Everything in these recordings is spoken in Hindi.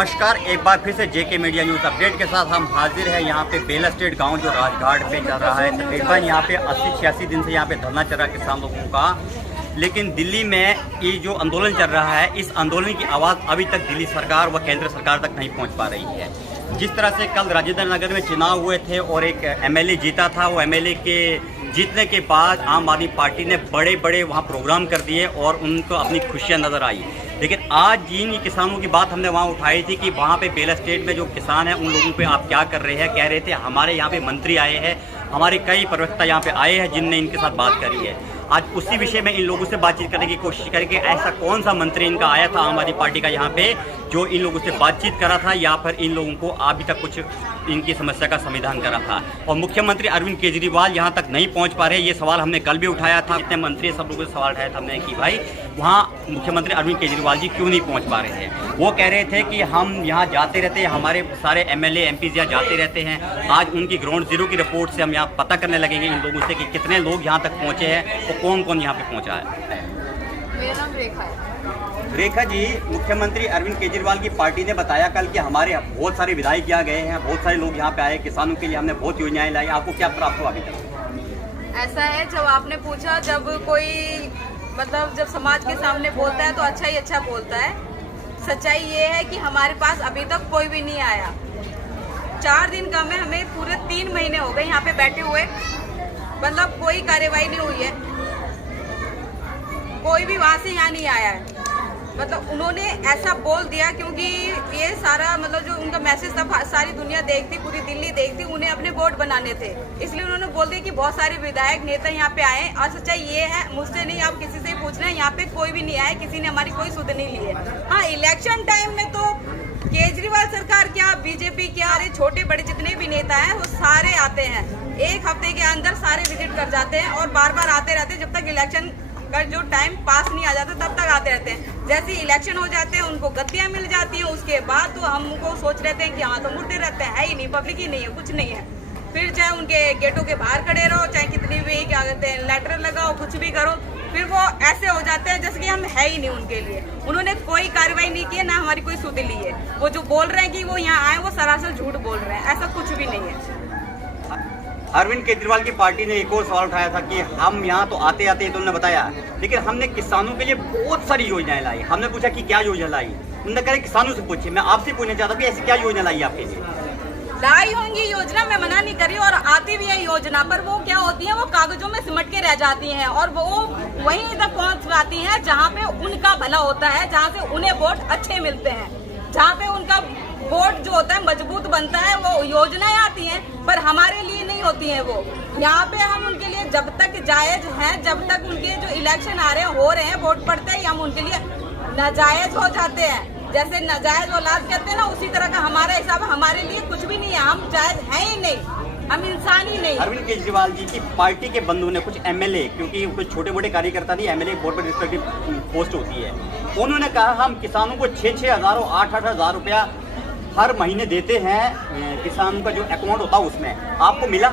नमस्कार, एक बार फिर से जेके मीडिया न्यूज़ अपडेट के साथ हम हाजिर हैं। यहाँ पे बेल एस्टेट गांव जो राजघाट पे चल रहा है, तकरीबन यहाँ पे 80-86 दिन से यहाँ पे धरना चल रहा है किसान लोगों का। लेकिन दिल्ली में ये जो आंदोलन चल रहा है, इस आंदोलन की आवाज़ अभी तक दिल्ली सरकार व केंद्र सरकार तक नहीं पहुँच पा रही है। जिस तरह से कल राजेंद्र नगर में चुनाव हुए थे और एक एमएलए जीता था, वो एमएलए के जीतने के बाद आम आदमी पार्टी ने बड़े बड़े वहाँ प्रोग्राम कर दिए और उनको अपनी खुशियाँ नज़र आई। लेकिन आज जिन किसानों की बात हमने वहाँ उठाई थी कि वहाँ पे बेल एस्टेट में जो किसान हैं उन लोगों पे आप क्या कर रहे हैं, कह रहे थे हमारे यहाँ पे मंत्री आए हैं, हमारे कई प्रवक्ता यहाँ पे आए हैं जिनने इनके साथ बात करी है। आज उसी विषय में इन लोगों से बातचीत करने की कोशिश करेंगे। ऐसा कौन सा मंत्री इनका आया था आम आदमी पार्टी का यहाँ पे जो इन लोगों से बातचीत करा था या फिर इन लोगों को अभी तक कुछ इनकी समस्या का समाधान करा था। और मुख्यमंत्री अरविंद केजरीवाल यहाँ तक नहीं पहुँच पा रहे, ये सवाल हमने कल भी उठाया था। इतने मंत्री सब लोगों से सवाल उठाया था हमने कि भाई वहाँ मुख्यमंत्री अरविंद केजरीवाल जी क्यों नहीं पहुँच पा रहे थे। वो कह रहे थे कि हम यहाँ जाते रहते हैं, हमारे सारे एमएलए एमपी यहाँ जाते रहते हैं। आज उनकी ग्राउंड जीरो की रिपोर्ट से हम यहाँ पता करने लगेंगे इन लोगों से कि कितने लोग यहाँ तक पहुँचे हैं और कौन कौन यहाँ पे पहुँचा है। मेरा नाम रेखा है। रेखा जी, मुख्यमंत्री अरविंद केजरीवाल की पार्टी ने बताया कल कि हमारे बहुत सारे विधायक यहाँ गए हैं, बहुत सारे लोग यहाँ पे आए, किसानों के लिए हमने बहुत योजनाएं लाई। आपको क्या प्राप्त हुआ अभी तक? ऐसा है, जब आपने पूछा, जब कोई मतलब जब समाज के सामने बोलता है तो अच्छा ही अच्छा बोलता है। सच्चाई ये है कि हमारे पास अभी तक कोई भी नहीं आया। 4 दिन कम है, हमें पूरे 3 महीने हो गए यहाँ पे बैठे हुए, मतलब कोई कार्यवाही नहीं हुई है। कोई भी वहाँ से यहाँ नहीं आया है। मतलब उन्होंने ऐसा बोल दिया क्योंकि ये सारा मतलब जो उनका मैसेज था सारी दुनिया देखती, पूरी दिल्ली देखती, उन्हें अपने वोट बनाने थे, इसलिए उन्होंने बोल दिया कि बहुत सारे विधायक नेता यहाँ पे आए। और सच्चाई ये है, मुझसे नहीं, आप किसी से पूछ रहे हैं, यहाँ पे कोई भी नहीं आया, किसी ने हमारी कोई सुध नहीं ली है। हाँ, इलेक्शन टाइम में तो केजरीवाल सरकार क्या, बीजेपी क्या, अरे छोटे बड़े जितने भी नेता हैं वो सारे आते हैं, 1 हफ्ते के अंदर सारे विजिट कर जाते हैं और बार बार आते रहते हैं। जब तक इलेक्शन का जो टाइम पास नहीं आ जाता तब तक आते रहते हैं। जैसे इलेक्शन हो जाते हैं उनको गद्दियां मिल जाती हैं, उसके बाद तो हम उनको सोच रहते हैं कि हाँ तो मुड़ते रहते हैं, है ही नहीं, पब्लिक ही नहीं है, कुछ नहीं है। फिर चाहे उनके गेटों के बाहर खड़े रहो, चाहे कितनी भी क्या कहते हैं लेटर लगाओ, कुछ भी करो, फिर वो ऐसे हो जाते हैं जैसे कि हम है ही नहीं उनके लिए। उन्होंने कोई कार्रवाई नहीं की है, ना हमारी कोई सुध ली है। वो जो बोल रहे हैं कि वो यहाँ आए, वो सरासर झूठ बोल रहे हैं, ऐसा कुछ भी नहीं है। अरविंद केजरीवाल की पार्टी ने एक और सवाल उठाया था कि हम यहाँ तो आते आते तो उन्होंने बताया, लेकिन हमने किसानों के लिए बहुत सारी योजनाएं लाई। हमने पूछा कि क्या योजना लाई, उन्होंने कहा किसानों से पूछिए। मैं आपसे पूछना चाहता हूँ कि ऐसी क्या योजना लाई आपके लिए? लाई होंगी योजना, मैं मना नहीं कर रही, और आती भी है योजना, पर वो क्या होती है, वो कागजों में सिमट के रह जाती हैं और वो वहीं तक पहुँच पाती हैं जहाँ पे उनका भला होता है, जहाँ से उन्हें वोट अच्छे मिलते हैं, जहाँ पे उनका वोट जो होता है मजबूत बनता है। वो योजनाएं आती हैं पर हमारे लिए नहीं होती हैं। वो यहाँ पे हम उनके लिए जब तक जायज हैं, जब तक उनके जो इलेक्शन आ रहे हैं, हो रहे हैं, वोट पड़ते हैं, हम उनके लिए नाजायज हो जाते हैं। जैसे नाजायज औलाद कहते हैं ना, उसी तरह का हमारा हिसाब। हमारे लिए कुछ भी नहीं है, हम जायज हैं ही नहीं, हम इंसान ही नहीं। अरविंद केजरीवाल जी की पार्टी के बंधु ने कुछ एमएलए, क्योंकि कुछ छोटे मोटे कार्यकर्ता नहीं, एमएलए बहुत बड़ी रिस्पेक्टिव पोस्ट होती है, उन्होंने कहा हम किसानों को 6-6 हज़ार और 8-8 हज़ार रुपया हर महीने देते हैं, किसान का जो अकाउंट होता है उसमें। आपको मिला?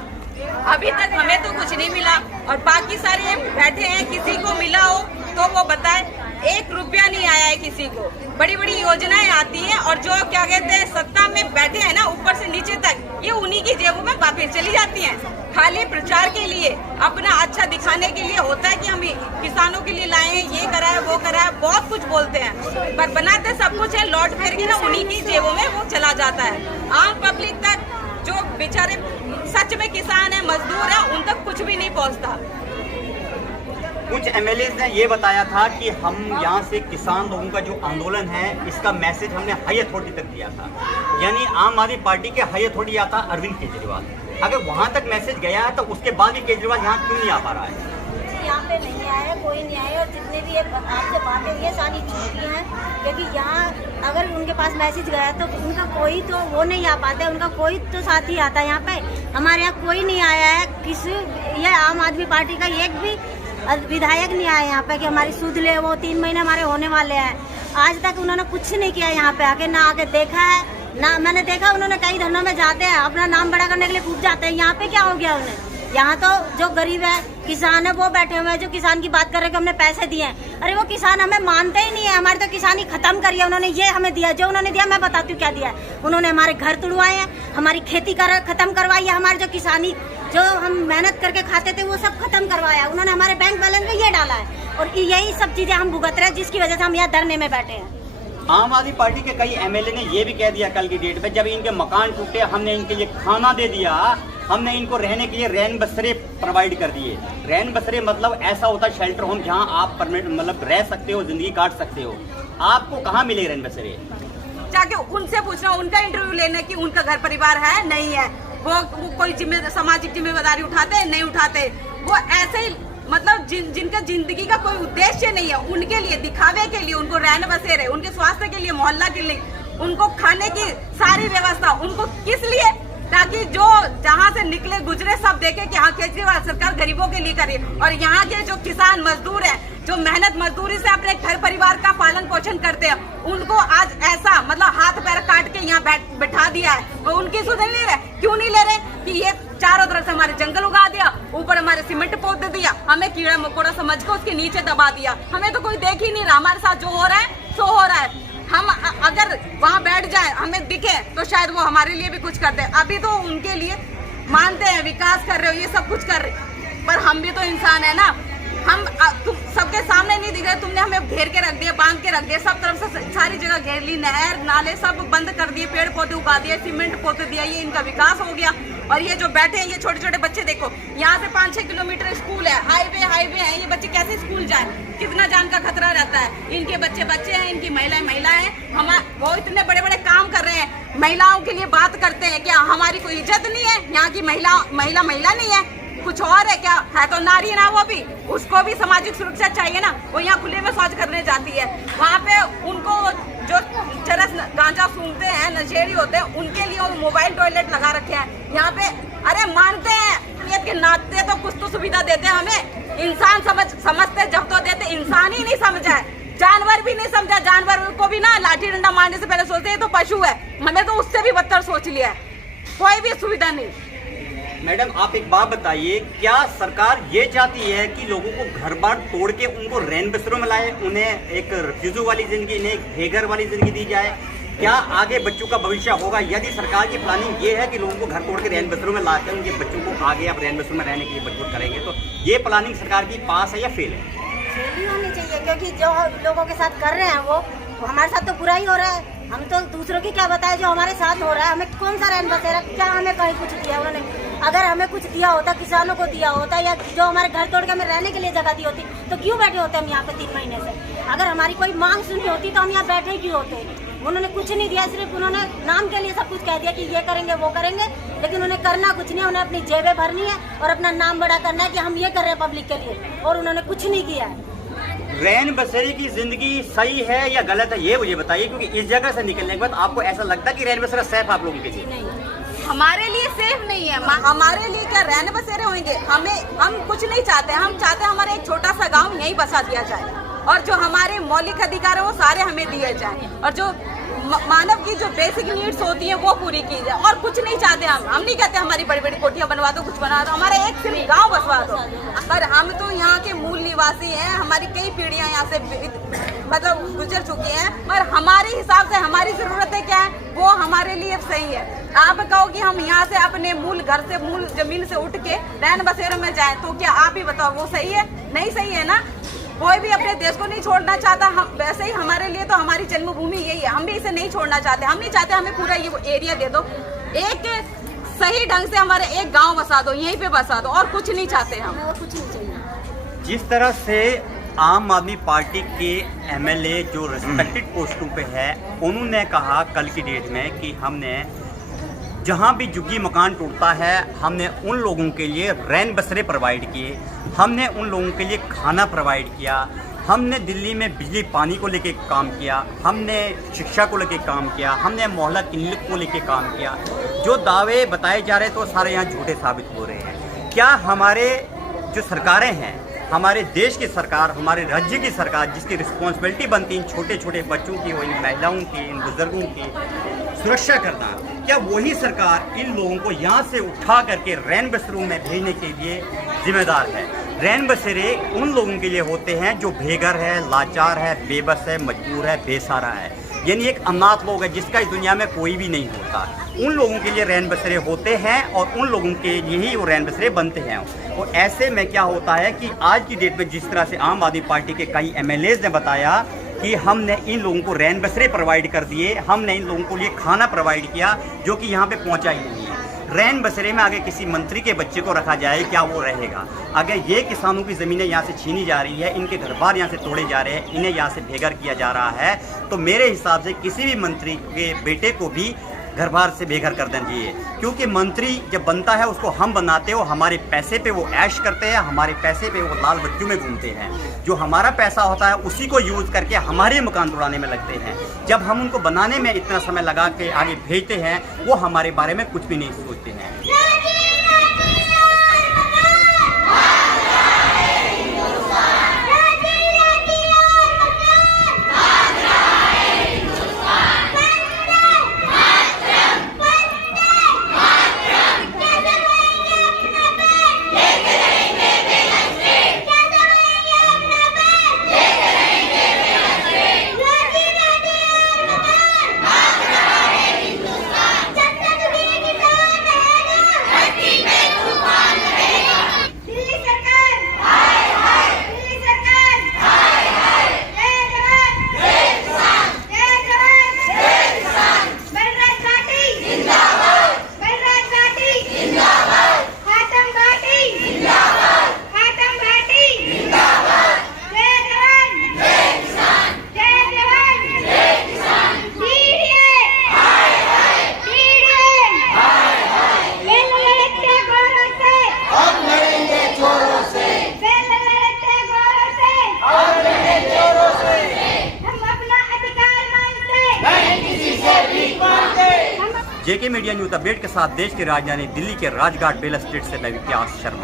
अभी तक हमें तो कुछ नहीं मिला, और बाकी सारे बैठे हैं, किसी को मिला हो तो वो बताए। 1 रुपया नहीं आया है किसी को। बड़ी बड़ी योजनाएं आती हैं और जो क्या कहते हैं सत्ता में बैठे हैं ना, ऊपर से नीचे तक, ये उन्हीं की जेबों में वापस चली जाती हैं। खाली प्रचार के लिए, अपना अच्छा दिखाने के लिए होता है कि हम किसानों के लिए लाए हैं, ये करा है, वो करा है, बहुत कुछ बोलते हैं, पर बनाते सब कुछ है, लौट फिर के ना उन्हीं की जेबों में वो चला जाता है। आम पब्लिक तक, जो बेचारे सच में किसान है, मजदूर है, उन तक कुछ भी नहीं पहुँचता। कुछ एमएलए ने ये बताया था कि हम यहाँ से किसान लोगों का जो आंदोलन है, इसका मैसेज हमने हाई अथॉरिटी तक दिया था, यानी आम आदमी पार्टी के हाई अथॉरिटी आता अरविंद केजरीवाल। अगर वहाँ तक मैसेज गया है तो उसके बाद भी केजरीवाल यहाँ क्यों नहीं आ पा रहा है? यहाँ पे नहीं आया, कोई नहीं आया, और जितने भी आपसे बातें हुई है सारी झूठी हैं, क्योंकि यहाँ अगर उनके पास मैसेज गया तो उनका कोई तो वो नहीं आ पाता, उनका कोई तो साथी आता है। यहाँ पे हमारे यहाँ कोई नहीं आया है, किसी ये आम आदमी पार्टी का एक भी विधायक नहीं आया यहाँ पे कि हमारी सुध ले। वो 3 महीने हमारे होने वाले हैं, आज तक उन्होंने कुछ नहीं किया यहाँ पे आके, ना आके देखा है ना। मैंने देखा उन्होंने कई धरनों में जाते हैं, अपना नाम बड़ा करने के लिए कूद जाते हैं। यहाँ पे क्या हो गया उन्हें? यहाँ तो जो गरीब है, किसान है, वो बैठे हुए हैं जो किसान की बात कर रहे हैं कि हमने पैसे दिए हैं। अरे वो किसान हमें मानते ही नहीं है, हमारी तो किसानी खत्म करी है उन्होंने। ये हमें दिया, जो उन्होंने दिया मैं बताती हूँ क्या दिया है। उन्होंने हमारे घर तुड़वाए हैं, हमारी खेती खत्म करवाई है, हमारे जो किसानी जो हम मेहनत करके खाते थे वो सब खत्म करवाया उन्होंने। हमारे बैंक बैलेंस में ये डाला है और यही सब चीजें हम भुगत रहे हैं, जिसकी वजह से हम यहाँ धरने में बैठे हैं। आम आदमी पार्टी के कई एमएलए ने ये भी कह दिया कल की डेट में, जब इनके मकान टूटे हमने इनके लिए खाना दे दिया, हमने इनको रहने के लिए रैन बसेरे प्रोवाइड कर दिए। रैन बसेरे मतलब ऐसा होता है शेल्टर होम जहां आप परमानेंट मतलब रह सकते हो, जिंदगी काट सकते हो। आपको कहाँ मिले रैन बसेरे? जाके उनसे पूछना, उनका इंटरव्यू लेने की उनका घर परिवार है नहीं है, वो कोई सामाजिक जिम्मेदारी उठाते हैं नहीं उठाते। वो ऐसे ही मतलब जिनका जिंदगी का कोई उद्देश्य नहीं है, उनके लिए दिखावे के लिए उनको रैन बसेरे, उनके स्वास्थ्य के लिए, मोहल्ला के लिए, उनको खाने की सारी व्यवस्था, उनको किस लिए? ताकि जो जहाँ से निकले गुजरे सब देखे कि हाँ केजरीवाल सरकार गरीबों के लिए कर रही है। और यहाँ के जो किसान मजदूर हैं, जो मेहनत मजदूरी से अपने घर परिवार का पालन पोषण करते हैं, उनको आज ऐसा मतलब हाथ पैर काट के यहाँ बैठा दिया है। वो उनकी सुध नहीं ले रहे, क्यों नहीं ले रहे? कि ये चारों तरफ से हमारे जंगल उगा दिया, ऊपर हमारे सीमेंट पोत दे दिया, हमें कीड़ा मकोड़ा समझ के उसके नीचे दबा दिया। हमें तो कोई देख ही नहीं रहा, हमारे साथ जो हो रहा है सो हो रहा है। हम अगर वहाँ बैठ जाए, हमें दिखे तो शायद वो हमारे लिए भी कुछ करते हैं। अभी तो उनके लिए मानते हैं विकास कर रहे हो, ये सब कुछ कर रहे, पर हम भी तो इंसान है ना। हम तुम सबके सामने नहीं दिख रहे, तुमने हमें घेर के रख दिया, बांध के रख दिया, सब तरफ से सारी जगह घेर ली, नहर नाले सब बंद कर दिए, पेड़ पौधे उगा दिए, सीमेंट पोते दिया, ये इनका विकास हो गया। और ये जो बैठे हैं ये छोटे छोटे बच्चे, देखो यहाँ से 5-6 किलोमीटर स्कूल है, हाईवे है, ये बच्चे कैसे स्कूल जाए? कितना जान का खतरा रहता है। इनके बच्चे हैं, इनकी महिलाएं हैं, हम वो इतने बड़े बड़े काम कर रहे हैं, महिलाओं के लिए बात करते हैं। क्या हमारी कोई इज्जत नहीं है? यहाँ की महिला नहीं है, कुछ और है क्या? है तो नारी ना, वो भी, उसको भी सामाजिक सुरक्षा चाहिए ना। वो यहाँ खुले में शौच करने जाती है, वहाँ पे उनको जो चरस गांजा सूंघते हैं, नशेड़ी होते हैं, उनके लिए वो मोबाइल टॉयलेट लगा रखे हैं यहाँ पे। अरे मानते हैं के नाते तो कुछ तो सुविधा देते हैं हमें, इंसान समझते जब तो देते, इंसान ही नहीं समझा है, जानवर भी नहीं समझा। जानवर को भी ना लाठी डंडा मारने से पहले सोचते हैं तो पशु है, हमें तो उससे भी बदतर सोच लिया है, कोई भी सुविधा नहीं। मैडम आप एक बात बताइए, क्या सरकार ये चाहती है कि लोगों को घर बार तोड़ के उनको रैन बसेरों में लाए, उन्हें एक रिफ्यूजी वाली जिंदगी, इन्हें एक बेघर वाली जिंदगी दी जाए? क्या आगे बच्चों का भविष्य होगा? यदि सरकार की प्लानिंग ये है कि लोगों को घर तोड़ के रैन बसेरों में लाकर उनके बच्चों को आगे आप रैन बसेरों में रहने के लिए मजबूर करेंगे, तो ये प्लानिंग सरकार की पास है या फेल है? फेल ही होनी चाहिए, क्योंकि जो लोगों के साथ कर रहे हैं वो हमारे साथ तो बुरा ही हो रहा है। हम तो दूसरों की क्या बताएं, जो हमारे साथ हो रहा है। हमें कौन सा रैन बसेरा, क्या हमें कहीं कुछ दिया उन्होंने? अगर हमें कुछ दिया होता, किसानों को दिया होता, या जो हमारे घर तोड़ के हमें रहने के लिए जगह दी होती, तो क्यों बैठे होते हम यहाँ पे 3 महीने से? अगर हमारी कोई मांग सुनी होती तो हम यहाँ बैठे क्यों होते? उन्होंने कुछ नहीं दिया, सिर्फ उन्होंने नाम के लिए सब कुछ कह दिया कि ये करेंगे वो करेंगे, लेकिन उन्हें करना कुछ नहीं है। उन्हें अपनी जेबें भरनी है और अपना नाम बड़ा करना है कि हम ये कर रहे हैं पब्लिक के लिए, और उन्होंने कुछ नहीं किया है। रैन बसेरे की जिंदगी सही है या गलत है, ये मुझे बताइए, क्योंकि इस जगह से निकलने के बाद आपको ऐसा लगता है कि रैन बसेरा सेफ आप लोगों के लिए? नहीं, हमारे लिए सेफ नहीं है। हमारे लिए क्या रैन बसेरे होंगे? हम कुछ नहीं चाहते, हम चाहते हैं हमारे एक छोटा सा गांव यहीं बसा दिया जाए, और जो हमारे मौलिक अधिकार है वो सारे हमें दिए जाए, और जो मानव की जो बेसिक नीड्स होती हैं वो पूरी की जाए, और कुछ नहीं चाहते हम नहीं कहते हमारी बड़ी बड़ी कोठियां बनवा दो, कुछ बना दो, हमारा एक सिर्फ गांव बसवा दो। पर हम तो यहाँ के मूल निवासी हैं, हमारी कई पीढ़ियां यहाँ से मतलब गुजर चुकी हैं, और हमारे हिसाब से हमारी जरूरतें क्या है वो हमारे लिए सही है। आप कहो कि हम यहाँ से अपने मूल घर से, मूल जमीन से उठ के रैन बसेरों में जाए, तो क्या आप ही बताओ वो सही है? नहीं सही है ना। कोई भी अपने देश को नहीं छोड़ना चाहता। हम वैसे ही हमारे लिए तो हमारी जन्मभूमि यही है, हम भी इसे नहीं छोड़ना चाहते। हम नहीं चाहते हमें पूरा ये एरिया दे दो, एक सही ढंग से हमारे एक गांव बसा दो, यहीं पे बसा दो, और कुछ नहीं चाहते हम। कुछ नहीं चाहिए। जिस तरह से आम आदमी पार्टी के एमएलए जो रिस्पेक्टेड पोस्टों पे है, उन्होंने कहा कल की डेट में कि हमने जहाँ भी झुग्गी मकान टूटता है हमने उन लोगों के लिए रैन बसेरे प्रोवाइड किए, हमने उन लोगों के लिए खाना प्रोवाइड किया, हमने दिल्ली में बिजली पानी को लेके काम किया, हमने शिक्षा को लेके काम किया, हमने मोहल्ला क्लिनिक को लेके काम किया। जो दावे बताए जा रहे हैं तो सारे यहाँ झूठे साबित हो रहे हैं। क्या हमारे जो सरकारें हैं, हमारे देश की सरकार, हमारे राज्य की सरकार, जिसकी रिस्पॉन्सिबिलिटी बनती है इन छोटे छोटे बच्चों की, इन महिलाओं की, इन बुजुर्गों की सुरक्षा करना, क्या वही सरकार इन लोगों को यहाँ से उठा करके रैन बसेरों में भेजने के लिए जिम्मेदार है? रैन बसेरे उन लोगों के लिए होते हैं जो बेघर है, लाचार है, बेबस है, मजबूर है, बेसहारा है, यानी एक अनाथ लोग है जिसका इस दुनिया में कोई भी नहीं होता। उन लोगों के लिए रैन बसेरे होते हैं और उन लोगों के लिए ही वो रैन बसेरे बनते हैं। और ऐसे में क्या होता है कि आज की डेट में जिस तरह से आम आदमी पार्टी के कई MLAs ने बताया कि हमने इन लोगों को रैन बसेरे प्रोवाइड कर दिए, हमने इन लोगों को लिए खाना प्रोवाइड किया, जो कि यहाँ पे पहुँचा ही नहीं है। रैन बसेरे में अगर किसी मंत्री के बच्चे को रखा जाए, क्या वो रहेगा? अगर ये किसानों की ज़मीनें यहाँ से छीनी जा रही है, इनके घर बार यहाँ से तोड़े जा रहे हैं, इन्हें यहाँ से बेघर किया जा रहा है, तो मेरे हिसाब से किसी भी मंत्री के बेटे को भी घर बार से बेघर कर देना चाहिए। क्योंकि मंत्री जब बनता है उसको हम बनाते हो, हमारे पैसे पे वो ऐश करते हैं, हमारे पैसे पे वो लाल बत्तियों में घूमते हैं। जो हमारा पैसा होता है उसी को यूज़ करके हमारे मकान तोड़ाने में लगते हैं। जब हम उनको बनाने में इतना समय लगा के आगे भेजते हैं, वो हमारे बारे में कुछ भी नहीं सोचते हैं। JK मीडिया न्यूज अपडेट के साथ देश की राजधानी दिल्ली के राजघाट बेल स्टेट से मैं विकास शर्मा।